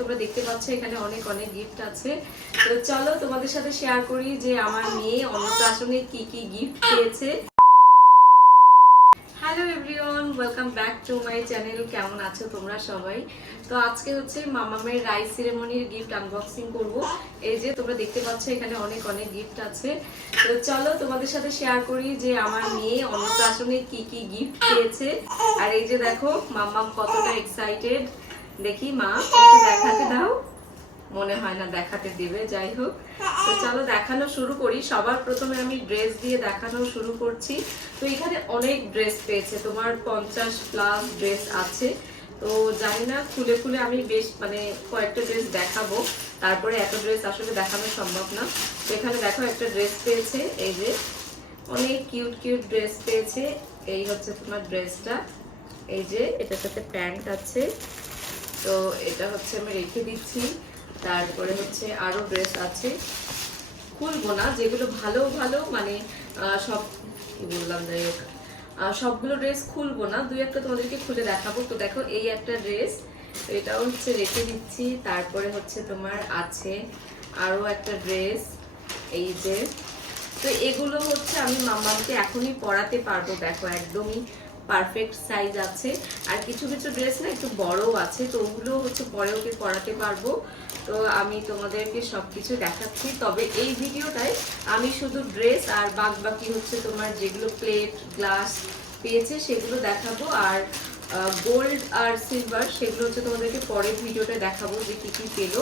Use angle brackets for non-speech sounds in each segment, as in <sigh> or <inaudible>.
তোমরা দেখতে পাচ্ছ, এখানে অনেক অনেক গিফট আছে। তো চলো তোমাদের সাথে শেয়ার করি যে আমার মেয়ে অন্নপ্রাশনে কি কি গিফট পেয়েছে। Hello everyone welcome back to my channel কেমন আছো তোমরা সবাই? তো আজকে হচ্ছে মামামের রাইস সেরেমনির গিফট আনবক্সিং করব। এই যে তোমরা দেখতে পাচ্ছ, এখানে অনেক অনেক গিফট আছে। তো চলো তোমাদের সাথে শেয়ার করি যে আমার মেয়ে অন্নপ্রাশনে কি কি গিফট পেয়েছে। আর এই যে দেখো মামাম কতটা এক্সাইটেড দেখি মা দেখাতে দাও। মনে হয় না দেখাতে দেবে, যাই হোক। তো চলো দেখানো শুরু করি। সবার প্রথমে আমি ড্রেস দিয়ে দেখানো শুরু করছি। তো এখানে অনেক ড্রেস পেয়েছে। তোমার পঞ্চাশ প্লাস ড্রেস আছে। তো জানি না, খুলে খুলে আমি বেশ মানে কয়েকটা ড্রেস দেখাবো। তারপরে এত ড্রেস আসলে দেখানো সম্ভব না। তো এখানে দেখো একটা ড্রেস পেয়েছে, এই যে। অনেক কিউট কিউট ড্রেস পেয়েছে। এই হচ্ছে তোমার ড্রেসটা। এই যে, এটার সাথে প্যান্ট আছে। তো এটা হচ্ছে আমি রেখে দিচ্ছি। তারপরে হচ্ছে আরও ড্রেস আছে। খুলবো না, যেগুলো ভালো ভালো মানে সব বললাম যাই হোক সবগুলো ড্রেস খুলবো না, দুই একটা তোমাদেরকে খুলে দেখাবো। তো দেখো, এই একটা ড্রেস এটাও হচ্ছে রেখে দিচ্ছি। তারপরে হচ্ছে তোমার আছে আরও একটা ড্রেস এই যে। তো এগুলো হচ্ছে আমি মামাকে এখনই পরাতে পারব, দেখো, একদমই পারফেক্ট সাইজ আছে। আর কিছু কিছু ড্রেস না একটু বড়ও আছে, তো ওগুলো হচ্ছে পরে ওকে পরাতে পারব। তো আমি তোমাদেরকে সবকিছু দেখাচ্ছি। তবে এই ভিডিওটায় আমি শুধু ড্রেস আর বাদ বাকি হচ্ছে তোমার যেগুলো প্লেট গ্লাস পেয়েছে সেগুলো দেখাবো। আর গোল্ড আর সিলভার সেগুলো হচ্ছে তোমাদেরকে পরের ভিডিওটা দেখাবো যে কী কী পেল।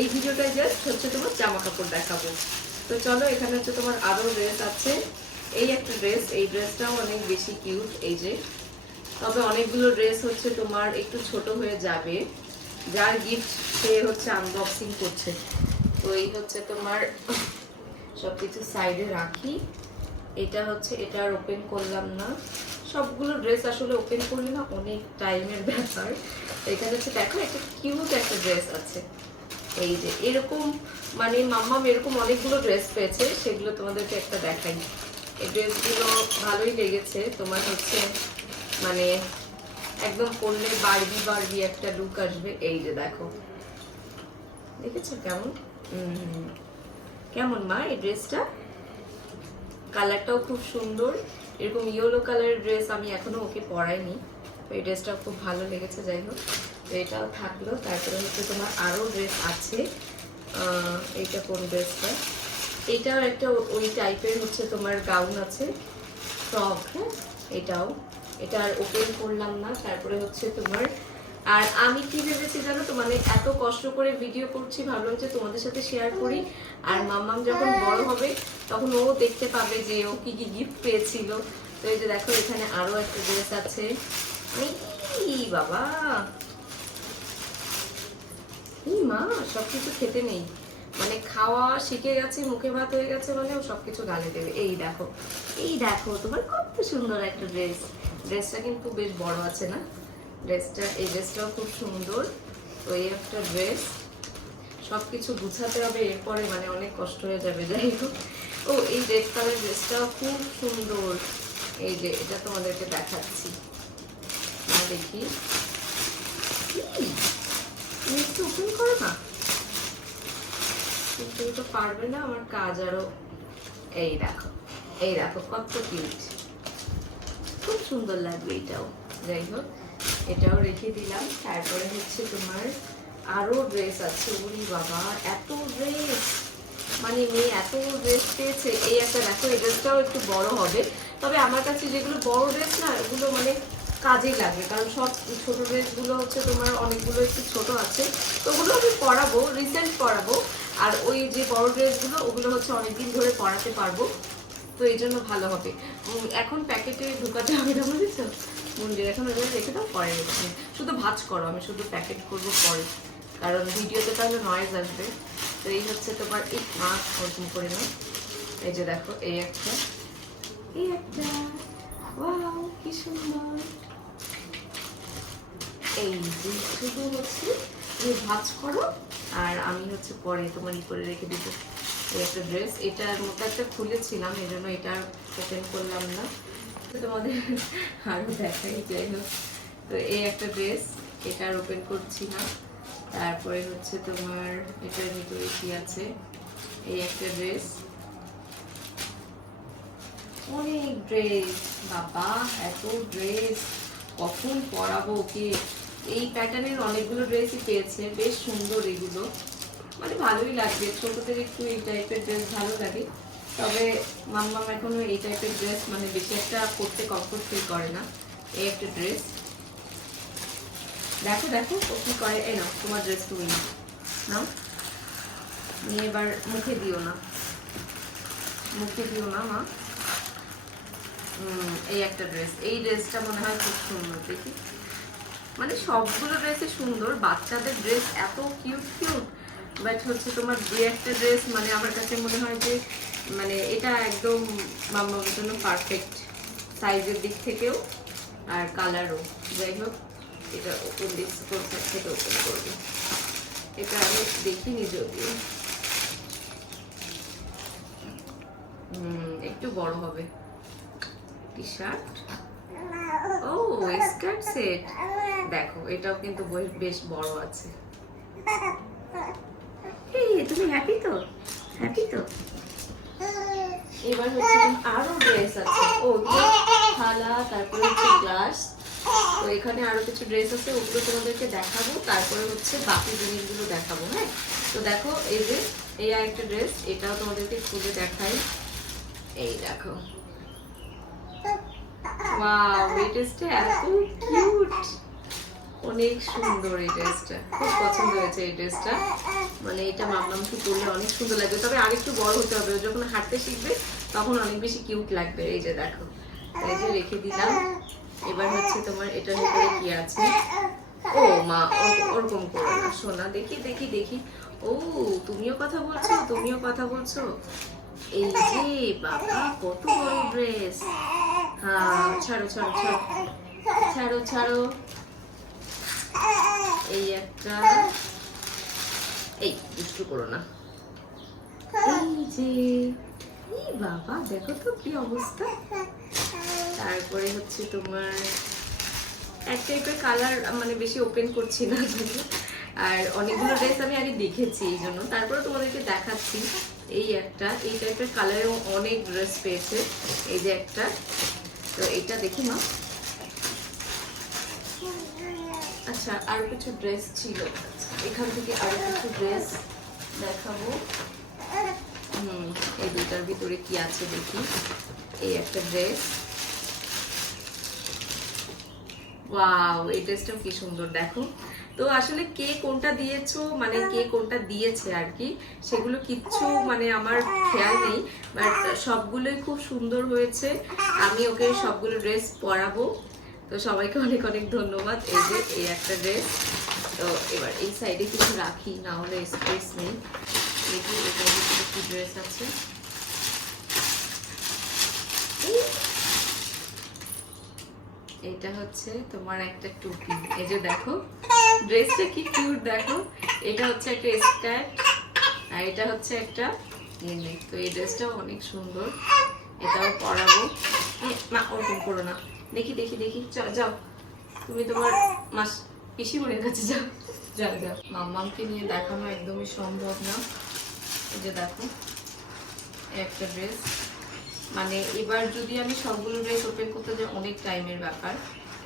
এই ভিডিওটায় জাস্ট হচ্ছে তোমার জামা কাপড় দেখাবো। তো চলো এখানে হচ্ছে তোমার আরও ড্রেস আছে। এই একটা ড্রেস এই ড্রেসটাও অনেক বেশি কিউট এই যে। তবে অনেকগুলো ড্রেস হচ্ছে তোমার একটু ছোট হয়ে যাবে। যার গিফট সে হচ্ছে আনবক্সিং করছে। তো এই হচ্ছে তোমার সবকিছু সাইডে রাখি। এটা হচ্ছে, এটা আর ওপেন করলাম না। সবগুলো ড্রেস আসলে ওপেন করলে না অনেক টাইমের ব্যাপার। এখানে হচ্ছে, দেখো, একটা কিউট একটা ড্রেস আছে। এই যে, এরকম মানে মাম্মাম এরকম অনেকগুলো ড্রেস পেয়েছে, সেগুলো তোমাদেরকে একটা দেখাই। এই ড্রেসগুলো ভালোই লেগেছে। তোমার হচ্ছে মানে একদম পরলে বারবি বারবি একটা লুক আসবে। এই যে দেখো। দেখেছ কেমন? কেমন মা এই ড্রেসটা? কালারটাও খুব সুন্দর। এরকম ইয়েলো কালারের ড্রেস আমি এখনও ওকে পরাইনি। এই ড্রেসটা খুব ভালো লেগেছে, যাই হোক। তো এটাও থাকল। তারপরে হচ্ছে তোমার আরও ড্রেস আছে। এইটা কোন ড্রেসটা এটাও একটা ওই টাইপের হচ্ছে তোমার গাউন আছে। ফ্রক হ্যাঁ? এটাও। এটা আর ওপেন করলাম না, তারপরে হচ্ছে তোমার আর আমি কি ভেবেছি জানো তো? মানে এত কষ্ট করে ভিডিও করছি, ভাবলাম যে তোমাদের সাথে শেয়ার করি। আর মাম্মাম যখন বড় হবে, তখন ও দেখতে পাবে যে ও কি কি গিফট পেয়েছিল। তো এই যে দেখো, এখানে আরও একটা ড্রেস আছে। বাবা! মা, সবকিছু খেতে নেই। মানে খাওয়া শিখে গেছে, মুখে ভাত হয়ে গেছে মানে ও সবকিছু গালে দেবে। এই দেখো এই দেখো, তোমার কত সুন্দর একটা ড্রেস ড্রেসটা কিন্তু বেশ বড় আছে না? ড্রেসটা এই ড্রেসটাও খুব সুন্দর। তো এই একটা ড্রেস সবকিছু গুছাতে হবে, এরপরে মানে অনেক কষ্ট হয়ে যাবে, যাই হোক। ও, এই রেড কালার ড্রেসটাও খুব সুন্দর। এই যে, এটা তোমাদেরকে দেখাচ্ছি। দেখি। একটু ওপেন করো না? কিন্তু তো পারবে না, আমার কাজ আরও এই দেখো এই দেখো কত কিউট খুব সুন্দর লাগবে এটাও, যাই হোক, এটাও রেখে দিলাম। তারপরে হচ্ছে তোমার আরও ড্রেস আছে, উরি বাবা, এত ড্রেস মানে মেয়ে এত ড্রেস পেয়েছে। এই একটা দেখো, এই ড্রেসটাও একটু বড় হবে। তবে আমার কাছে যেগুলো বড় ড্রেস না, ওগুলো মানে কাজেই লাগে। কারণ সব ছোট ড্রেসগুলো হচ্ছে তোমার অনেকগুলো একটু ছোট আছে। তো ওগুলো আমি পরাবো রিসেন্ট পরাবো। আর ওই যে বড় ড্রেসগুলো, ওগুলো হচ্ছে অনেকদিন ধরে পরাতে পারব। তো এই জন্য ভালো হবে। এখন প্যাকেটে ঢুকাতে হবে না বুঝেছ মন্দির এখন ওগুলো রেখে দাও, পরে রেখে শুধু ভাজ করো, আমি শুধু প্যাকেট করব পরে। কারণ ভিডিওতে তাহলে নয়েজ আসবে। তো এই হচ্ছে তোমার এই মাছ ওরকম করে নাও। এই যে দেখো, এই একটা। এই একটা। কি সুন্দর। এই যে শুধু হচ্ছে তুমি ভাজ করো আর আমি হচ্ছে পরে তোমার ই করে রেখে দিব এই একটা ড্রেস এটার মতো একটা খুলেছিলাম, এই জন্য এটা ওপেন করলাম না। তো তোমাদের <laughs> আরও দেখাই, যাই হোক। তো এই একটা ড্রেস এটা আর ওপেন করছি না। তারপরে হচ্ছে তোমার এটার ভিতরে কি আছে? এই একটা ড্রেস অনেক ড্রেস বাবা, এত ড্রেস কখন পরাবো ওকে? এই প্যাটার্নের অনেকগুলো ড্রেসই পেয়েছে বেশ সুন্দর এগুলো। মানে ভালোই লাগবে ছোটদের একটু এই টাইপের ড্রেস ভালো লাগে। তবে মাম্মাম এখনও এই টাইপের ড্রেস মানে বেশি একটা পরতে কমফোর্ট ফিল করে না, এই একটা ড্রেস দেখো দেখো ও কি করে। এ নাও, তোমার ড্রেস তুমি নাও। নাও। নিয়ে এবার মুখে দিও না। মুখে দিও না, মা। এই একটা ড্রেস এই ড্রেসটা মনে হয় খুব সুন্দর, দেখি। মানে সবগুলো ড্রেসই সুন্দর, বাচ্চাদের ড্রেস এত কিউট কিউট বাট হচ্ছে তোমার দু একটা ড্রেস মানে আমার কাছে মনে হয় যে মানে এটা একদম মামার জন্য পারফেক্ট সাইজের দিক থেকেও আর কালারও যাই হোক, এটা ওপেন দিচ্ছি কোন side থেকে ওপেন করব। এটা আমি দেখিনি যদিও। একটু বড় হবে। টি শার্ট ও স্কার্ট সেট দেখো, এটাও কিন্তু বেশ- বড় আছে। তুমি হ্যাপি তো? হ্যাপি তো? এবার হচ্ছে আরও ড্রেস আছে। ও থালা, তারপরে হচ্ছে গ্লাস তো এখানে আরও কিছু ড্রেস আছে, ওগুলো তোমাদেরকে দেখাবো। তারপরে হচ্ছে বাকি জিনিসগুলো দেখাবো হ্যাঁ? তো দেখো, এই যে এই আরেকটা ড্রেস এটাও তোমাদেরকে খুলে দেখাই। এই দেখো। ওয়াও এই ড্রেসটা এত অনেক সুন্দর এই ড্রেসটা, খুব পছন্দ হয়েছে এই ড্রেসটা। মানে এটা মামলামকে পরলে অনেক সুন্দর লাগবে। তবে আরেকটু বড় হতে হবে, যখন হাঁটতে শিখবে তখন অনেক বেশি কিউট লাগবে। এই যে দেখো, এই যে রেখে দিলাম। এবার হচ্ছে তোমার এটার ভিতরে কি আছে? ও মা ওরকম- করো না। সোনা, দেখি দেখি দেখি। ও, তুমিও কথা বলছো, তুমিও কথা বলছো। এই যে বাবা, কত বড় ড্রেস। হ্যাঁ ছাড়ো ছাড়ো ছাড়ো। ছাড়ো ছাড়ো। এই একটা। এই দুষ্টু করো না। যে বাবা, দেখো তো কি অবস্থা। তারপরে হচ্ছে তোমার, এক টাইপের কালার মানে বেশি ওপেন করছি না আর অনেকগুলো ড্রেস আমি আগে দেখেছি এই জন্য। তারপরে তোমাদেরকে দেখাচ্ছি। এই একটা, এই টাইপের কালারেও অনেক ড্রেস পেয়েছে। এই যে একটা। তো এটা দেখি না আচ্ছা আর কিছু ড্রেস ছিল। এখান থেকে আরও কিছু ড্রেস দেখাবো। এই দুটার ভিতরে কি আছে দেখি। এই একটা ড্রেস ওয়াও, এই ড্রেসটাও কি সুন্দর, দেখো। তো আসলে কে কোনটা দিয়েছ মানে কে কোনটা দিয়েছে আর কি, সেগুলো কিচ্ছু মানে আমার খেয়াল নেই। বাট সবগুলোই খুব সুন্দর হয়েছে। আমি ওকে সবগুলো ড্রেস পরাবো। তো সবাইকে অনেক অনেক ধন্যবাদ। এই যে এই একটা ড্রেস তো এবার এই সাইডে কিছু রাখি, না হলে স্পেস নেই। দেখি এটা ভিতরে কি ড্রেস আছে। এটা হচ্ছে তোমার একটা টুপি। এই যে দেখো ড্রেসটা কি কিউট দেখো। এটা হচ্ছে একটা স্কার্ট আর এটা হচ্ছে একটা তো এই ড্রেসটাও অনেক সুন্দর। এটাও পরাবো। মা ওরকম করো না। দেখি দেখি দেখি। যাও যাও। তুমি তোমার মাস, পিসিমণির কাছে যাও। যাও যাও। মাম্মামকে নিয়ে দেখানো একদমই সম্ভব না। এই যে দেখো, একটা ড্রেস মানে এবার যদি আমি সবগুলো ড্রেস ওপেন করতে যাই, অনেক টাইমের ব্যাপার।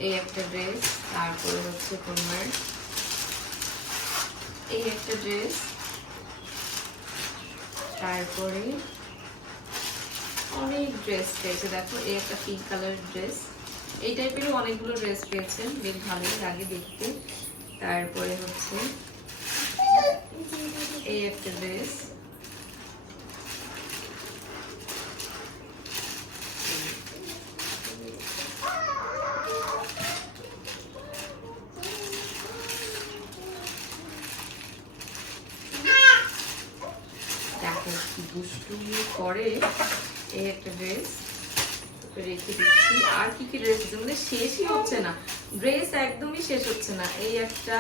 এই একটা ড্রেস তারপরে হচ্ছে তোমার এই একটা ড্রেস তারপরে অনেক ড্রেস পেয়েছে দেখো, এই একটা পিঙ্ক কালার ড্রেস এই টাইপেরও অনেকগুলো ড্রেস পেয়েছেন, বেশ ভালোই লাগে দেখতে। তারপরে হচ্ছে এই একটা ড্রেস করে এই একটা ড্রেস রেখে দিচ্ছি আর কি কি ড্রেস আছে? মানে শেষই হচ্ছে না। ড্রেস একদমই শেষ হচ্ছে না। এই একটা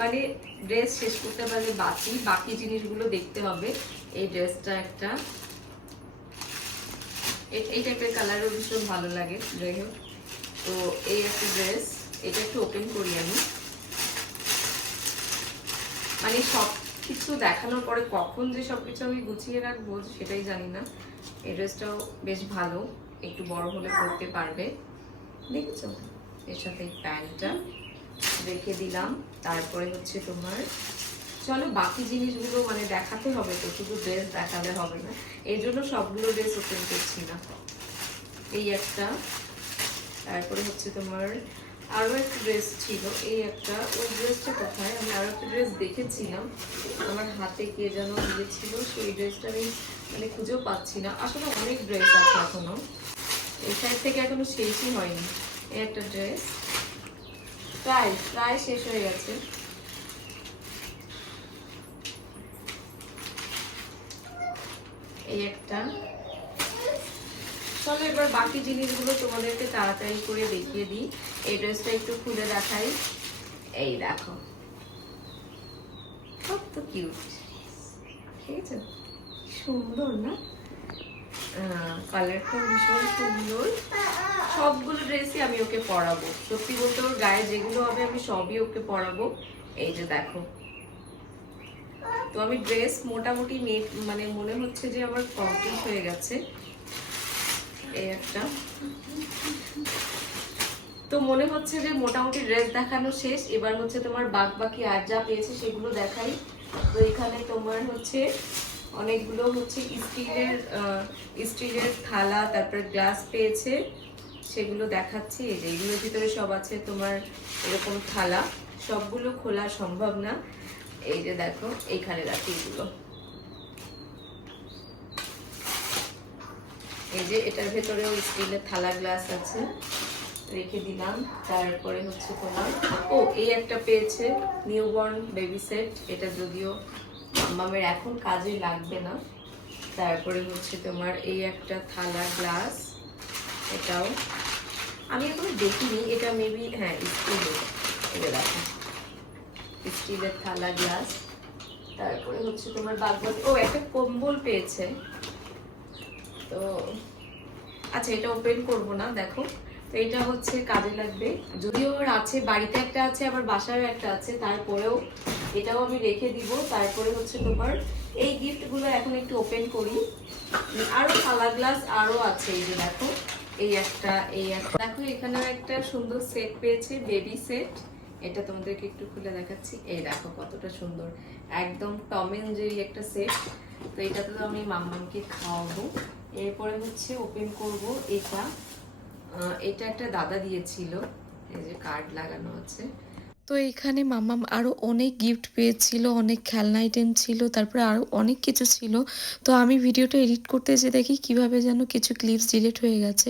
মানে ড্রেস শেষ করতে পারলে বাকি বাকি জিনিসগুলো দেখতে হবে। এই ড্রেসটা একটা। এই টাইপের কালারও ভীষণ ভালো লাগে, যাই হোক। তো এই একটা ড্রেস এটা একটু ওপেন করি আমি। মানে সব কিছু দেখানোর পরে কখন যে সব কিছু আমি গুছিয়ে রাখব সেটাই জানি না। এই ড্রেসটাও বেশ ভালো, একটু বড় হলে পরতে পারবে। দেখেছ? এর সাথে এই প্যান্টটা রেখে দিলাম। তারপরে হচ্ছে তোমার, চলো বাকি জিনিসগুলো মানে দেখাতে হবে তো, শুধু ড্রেস দেখালে হবে না। এই জন্য সবগুলো ড্রেস ওপেন করছি না। এই একটা, তারপরে হচ্ছে তোমার আরও একটা ড্রেস ছিল। এই একটা, ওই ড্রেসটা কোথায়? আমি আরও একটা ড্রেস দেখেছিলাম। আমার হাতে কে যেন দিয়েছিল, সেই ড্রেসটা আমি মানে খুঁজেও পাচ্ছি না। আসলে অনেক ড্রেস আছে এখনও। এই সাইড থেকে এখনও শেষই হয়নি। এই একটা ড্রেস প্রায় প্রায় শেষ হয়ে গেছে। এই একটা। চলো এবার বাকি জিনিসগুলো তোমাদেরকে তাড়াতাড়ি করে দেখিয়ে দিই। এই ড্রেসটা একটু খুলে দেখাই। এই দেখো। কত কিউট ঠিক আছে সুন্দর, না? কালারটা ভীষণ সুন্দর। সবগুলো ড্রেসই আমি ওকে পরাবো। সত্যি বলতে ওর গায়ে যেগুলো হবে আমি সবই ওকে পরাবো। এই যে দেখো। তো আমি ড্রেস মোটামুটি মেট মানে মনে হচ্ছে যে আমার কমপ্লিট হয়ে গেছে। এই একটা। তো মনে হচ্ছে যে মোটামুটি ড্রেস দেখানো শেষ। এবার হচ্ছে তোমার বাদ বাকি আর যা পেয়েছে সেগুলো দেখাই। তো এখানে তোমার হচ্ছে অনেকগুলো হচ্ছে স্টিলের স্টিলের থালা, তারপর গ্লাস পেয়েছে। সেগুলো দেখাচ্ছি। এই যে এগুলোর ভিতরে সব আছে তোমার এরকম থালা। সবগুলো খোলা সম্ভব না। এই যে দেখো, এইখানে রাখি এগুলো। এই যে এটার ভেতরেও স্টিলের থালা গ্লাস আছে, রেখে দিলাম। তারপরে হচ্ছে তোমার, ও, এই একটা পেয়েছে নিউবর্ন বেবি সেট এটা যদিও মামের এখন কাজে লাগবে না। তারপরে হচ্ছে তোমার এই একটা থালা গ্লাস এটাও। আমি এখন দেখিনি, এটা মেবি হ্যাঁ স্টিলের এটা দেখো স্টিলের থালা গ্লাস তারপরে হচ্ছে তোমার বাগবাটি ও, একটা কম্বল পেয়েছে। তো আচ্ছা এটা ওপেন করব না, দেখো। তো এটা হচ্ছে কাজে লাগবে। যদিও ওর আছে, বাড়িতে একটা আছে, আবার বাসায়ও একটা আছে, তারপরেও এটাও আমি রেখে দিব। তারপরে হচ্ছে তোমার এই গিফটগুলো এখন একটু ওপেন করি। আরও থালা গ্লাস আরও আছে, এই যে দেখো। এই একটা এই একটা। দেখো, এখানেও একটা সুন্দর সেট পেয়েছে বেবি সেট এটা তোমাদেরকে একটু খুলে দেখাচ্ছি। এই দেখো, কতটা সুন্দর। একদম টম এন্ড জেরি একটা সেট তো এটাতে তো আমি মাম্মামকে খাওয়াবো। এরপরে হচ্ছে ওপেন করব এটা। এটা একটা দাদা দিয়েছিল। এই যে কার্ড লাগানো আছে। তো এখানে মামাম আরও অনেক গিফট পেয়েছিল, অনেক খেলনা আইটেম ছিল, তারপরে আরও অনেক কিছু ছিল। তো আমি ভিডিওটা এডিট করতে এসে দেখি কীভাবে যেন কিছু ক্লিপস ডিলিট হয়ে গেছে।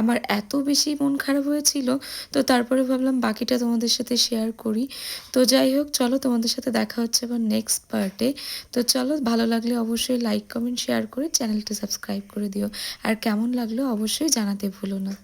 আমার এত বেশি মন খারাপ হয়েছিল, তো তারপরে ভাবলাম বাকিটা তোমাদের সাথে শেয়ার করি। তো যাই হোক, চলো তোমাদের সাথে দেখা হচ্ছে আবার নেক্সট পার্টে তো চলো, ভালো লাগলে অবশ্যই লাইক কমেন্ট শেয়ার করে চ্যানেলটা সাবস্ক্রাইব করে দিও। আর কেমন লাগল অবশ্যই জানাতে ভুলো না।